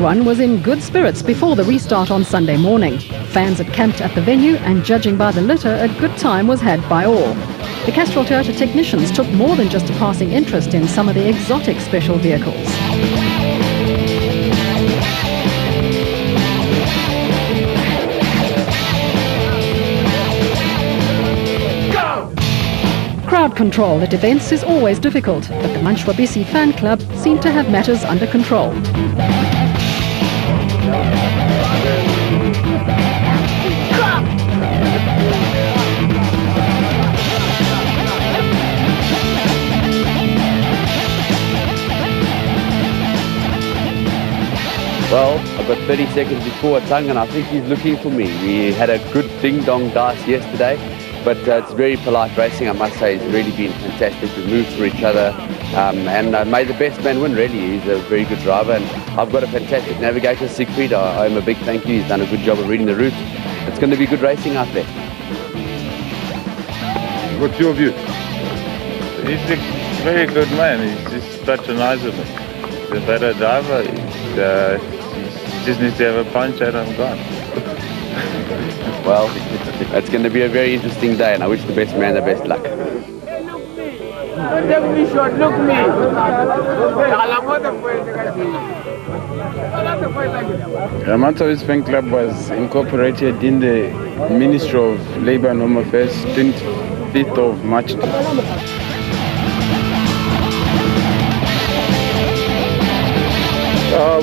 Everyone was in good spirits before the restart on Sunday morning. Fans had camped at the venue and, judging by the litter, a good time was had by all. The Castrol Toyota technicians took more than just a passing interest in some of the exotic special vehicles. Crowd control at events is always difficult, but the Manchwabisi fan club seemed to have matters under control. Well, I've got 30 seconds before a tongue and I think he's looking for me. We had a good ding-dong dice yesterday, but it's very polite racing, I must say. It's really been fantastic. We've moved for each other and may the best man win, really. He's a very good driver and I've got a fantastic navigator, Siegfried. I owe him a big thank you. He's done a good job of reading the route. It's going to be good racing out there. What's your view? He's a very good man. He's just patronizable. He's a better driver. He just needs to have a punch out on God. Well, it's going to be a very interesting day and I wish the best man the best luck. Don't take me short, look me. Manchwabisi Fan Club was incorporated in the Ministry of Labour and Home Affairs 25th of March.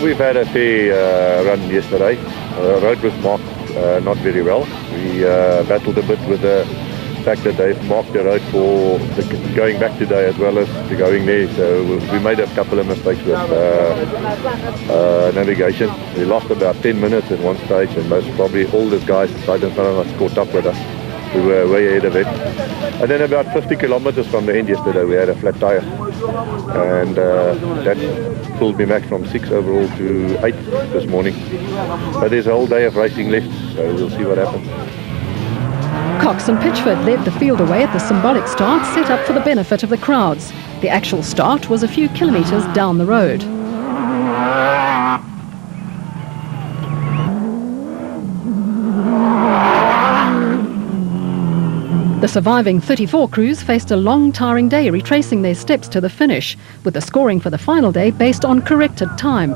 We've had a fair run yesterday. The road was marked not very well. We battled a bit with the fact that they've marked the road for the going back today as well as the going there. So we made a couple of mistakes with navigation. We lost about 10 minutes at one stage and most probably all the guys right in front of us caught up with us. We were way ahead of it. And then about 50 kilometers from the end yesterday we had a flat tire. And that pulled me back from 6 overall to 8 this morning. But there's a whole day of racing left, so we'll see what happens. Cox and Pitchford led the field away at the symbolic start set up for the benefit of the crowds. The actual start was a few kilometres down the road. The surviving 34 crews faced a long, tiring day retracing their steps to the finish, with the scoring for the final day based on corrected time.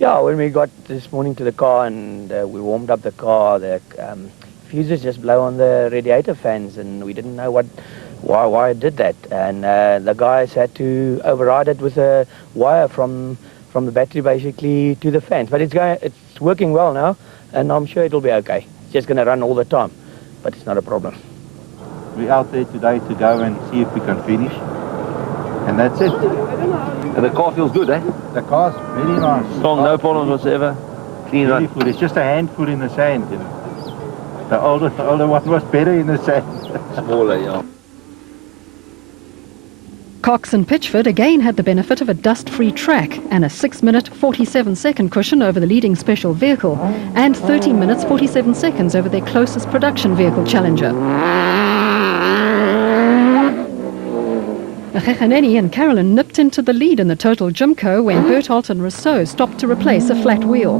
Yeah, when we got this morning to the car and we warmed up the car, the fuses just blow on the radiator fans and we didn't know why it did that. And the guys had to override it with a wire from the battery basically to the fans. But it's working well now and I'm sure it'll be okay. It's just going to run all the time, but it's not a problem. We're out there today to go and see if we can finish. And that's it. And the car feels good, eh? The car's very nice. Strong, no problems whatsoever. Clean run. Beautiful. It's just a handful in the sand, you know. The older one was better in the sand. Smaller, yeah. Cox and Pitchford again had the benefit of a dust-free track and a 6-minute 47-second cushion over the leading special vehicle and 13 minutes 47 seconds over their closest production vehicle challenger. Gekhaneni and Carolyn nipped into the lead in the total Jimco when Berthold and Rousseau stopped to replace a flat wheel.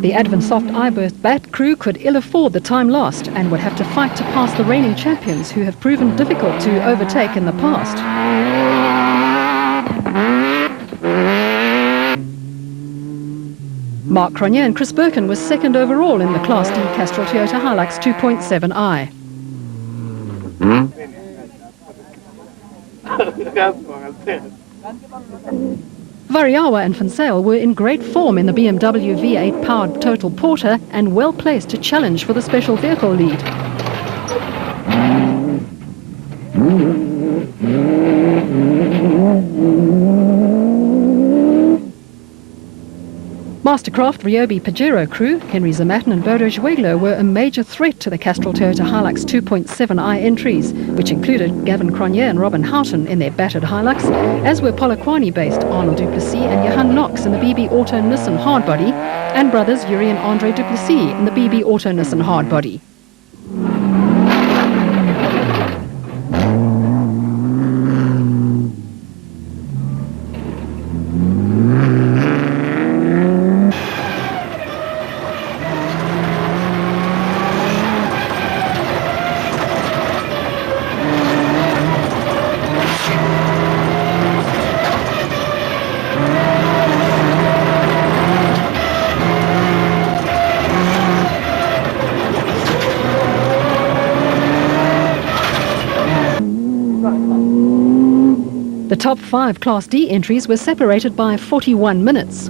The Advansoft iBurst Bat crew could ill afford the time lost and would have to fight to pass the reigning champions who have proven difficult to overtake in the past. Mark Cronje and Chris Birkin was second overall in the Class D Castrol Toyota Hilux 2.7i. Variawa and Van Zyl were in great form in the BMW V8 powered Total Porter and well placed to challenge for the special vehicle lead. Mastercraft Ryobi Pajero crew, Henry Zamatin and Bodo Zweigler, were a major threat to the Castrol Toyota Hilux 2.7i entries, which included Gavin Cronje and Robin Houghton in their battered Hilux, as were Polokwane-based Arnold Duplessis and Johan Knox in the BB Auto Nissan Hardbody, and brothers Yuri and Andre Duplessis in the BB Auto Nissan Hardbody. The top 5 Class D entries were separated by 41 minutes.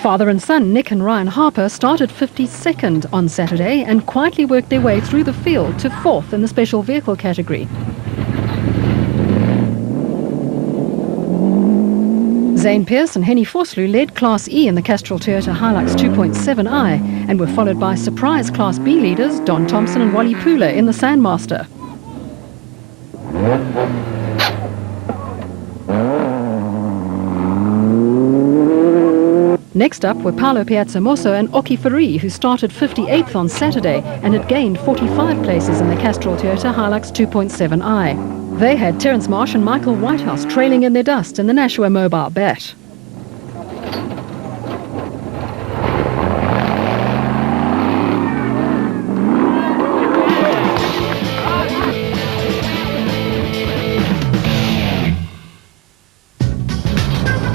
Father and son Nick and Ryan Harper started 52nd on Saturday and quietly worked their way through the field to 4th in the special vehicle category. Zane Pearce and Henny Vosloo led Class E in the Castrol Toyota Hilux 2.7i and were followed by surprise Class B leaders Don Thompson and Wally Pooler in the Sandmaster. Next up were Paolo Piazzamosso and Oki Fari, who started 58th on Saturday and had gained 45 places in the Castrol Toyota Hilux 2.7i. They had Terence Marsh and Michael Whitehouse trailing in their dust in the Nashua Mobile Bat.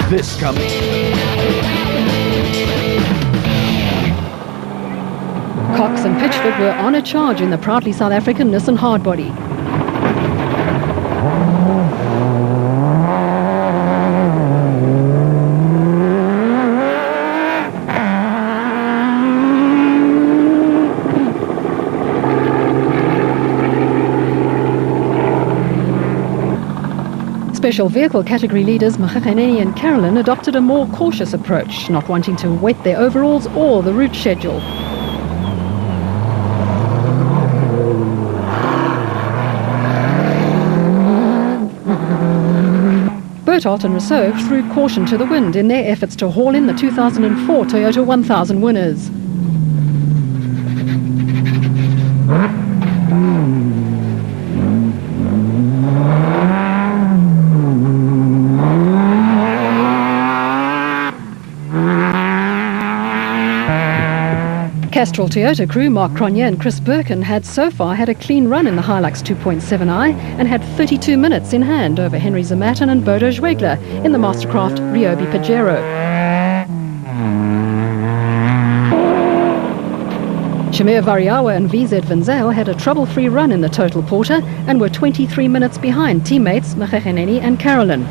This coming. Cox and Pitchford were on a charge in the proudly South African Nissan Hardbody. Special vehicle category leaders Makgakganeni and Carolyn adopted a more cautious approach, not wanting to wet their overalls or the route schedule. Berthold and Rousseau threw caution to the wind in their efforts to haul in the 2004 Toyota 1000 winners. Castrol Toyota crew Mark Cronje and Chris Birkin had so far had a clean run in the Hilux 2.7i and had 32 minutes in hand over Henry Zamatin and Bodo Zweigler in the Mastercraft Ryobi Pajero. Shamir Variawa and VZ Vinzale had a trouble-free run in the Total Porter and were 23 minutes behind teammates Makgakganeni and Carolyn.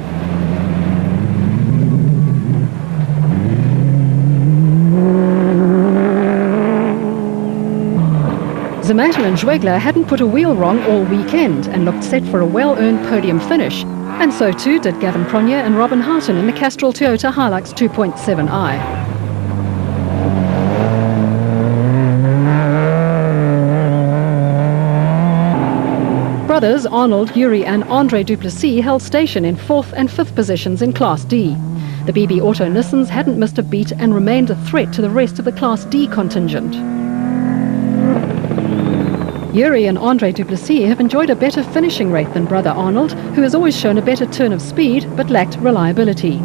Zamatin and Zweigler hadn't put a wheel wrong all weekend and looked set for a well-earned podium finish, and so too did Gavin Cronje and Robin Houghton in the Castrol Toyota Hilux 2.7i. Brothers Arnold, Yuri and Andre Duplessis held station in 4th and 5th positions in Class D. The BB Auto Nissans hadn't missed a beat and remained a threat to the rest of the Class D contingent. Yuri and Andre Duplessis have enjoyed a better finishing rate than brother Arnold, who has always shown a better turn of speed but lacked reliability.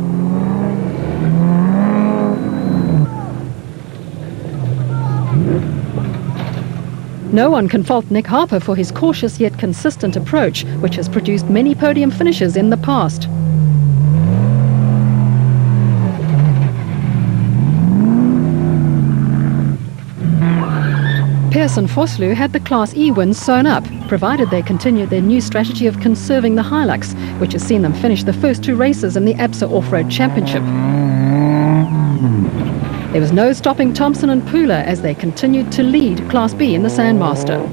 No one can fault Nick Harper for his cautious yet consistent approach, which has produced many podium finishes in the past. Pearce and Vosloo had the Class E wins sewn up, provided they continued their new strategy of conserving the Hilux, which has seen them finish the first 2 races in the ABSA Off-Road Championship. There was no stopping Thompson and Pula as they continued to lead Class B in the Sandmaster.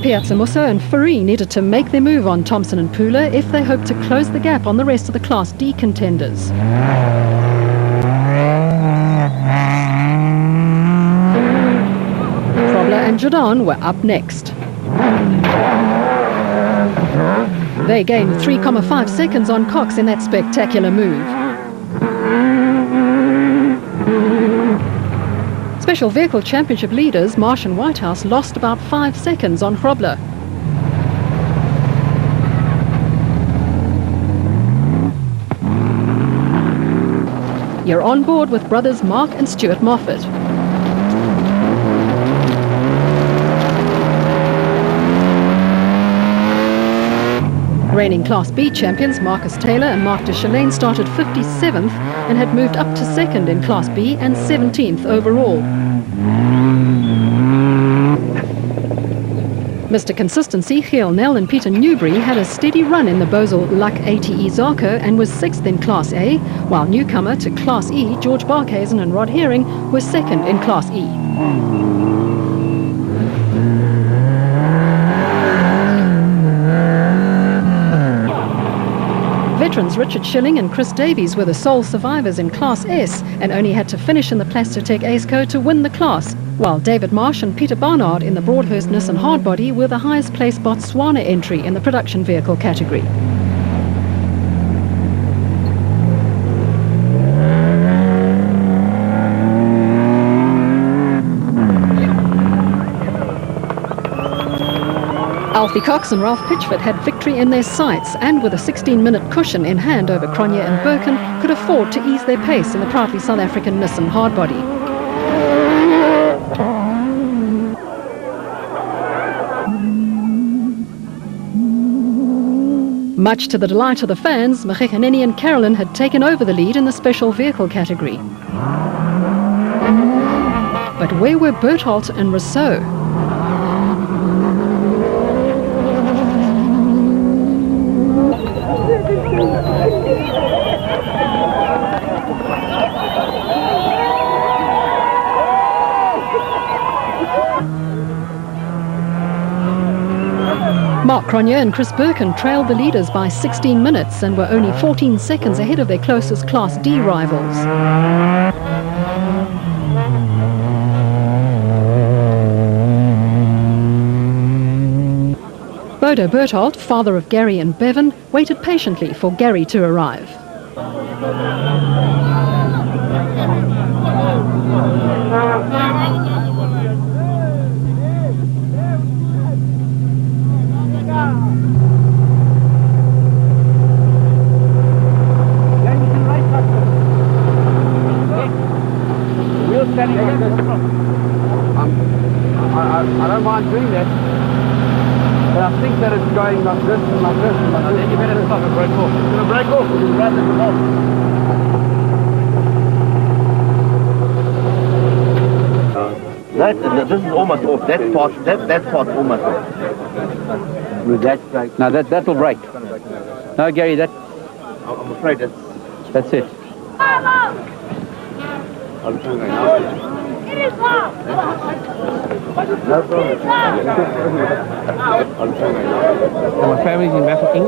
Piazza Musso and Faree needed to make their move on Thompson and Pula if they hoped to close the gap on the rest of the Class D contenders. Frobler and Jordan were up next. They gained 3.5 seconds on Cox in that spectacular move. Special Vehicle Championship leaders Marsh and Whitehouse lost about 5 seconds on Frobler. You're on board with brothers Mark and Stuart Moffat. Reigning Class B champions Marcus Taylor and Mark de Chalane started 57th and had moved up to second in Class B and 17th overall. Mr. Consistency, Giel Nel and Peter Newbury had a steady run in the Bosel Luck ATE Zarco and was 6th in Class A, while newcomer to Class E, George Barkhazen and Rod Herring, was 2nd in Class E. Veterans Richard Schilling and Chris Davies were the sole survivors in Class S and only had to finish in the Plastic Aceco to win the class, while David Marsh and Peter Barnard in the Broadhurst Nissan Hardbody were the highest placed Botswana entry in the production vehicle category. Alfie Cox and Ralph Pitchford had victory in their sights and with a 16-minute cushion in hand over Cronje and Birkin could afford to ease their pace in the proudly South African Nissan Hardbody. Much to the delight of the fans, Mekhekaneni and Carolyn had taken over the lead in the special vehicle category. But where were Bertholdt and Rousseau? Mark Cronje and Chris Birkin trailed the leaders by 16 minutes and were only 14 seconds ahead of their closest Class D rivals. Bodo Bertholdt, father of Gary and Bevan, waited patiently for Gary to arrive. I don't mind doing that, but I think that it's going like this and like this and like this. Then you better stop and break off. It's going to break off and you'd rather come off. This is almost off. That part's almost off. With that break? No, that will break. No, Gary, that... I'm afraid that's it. My family's in Mafeking.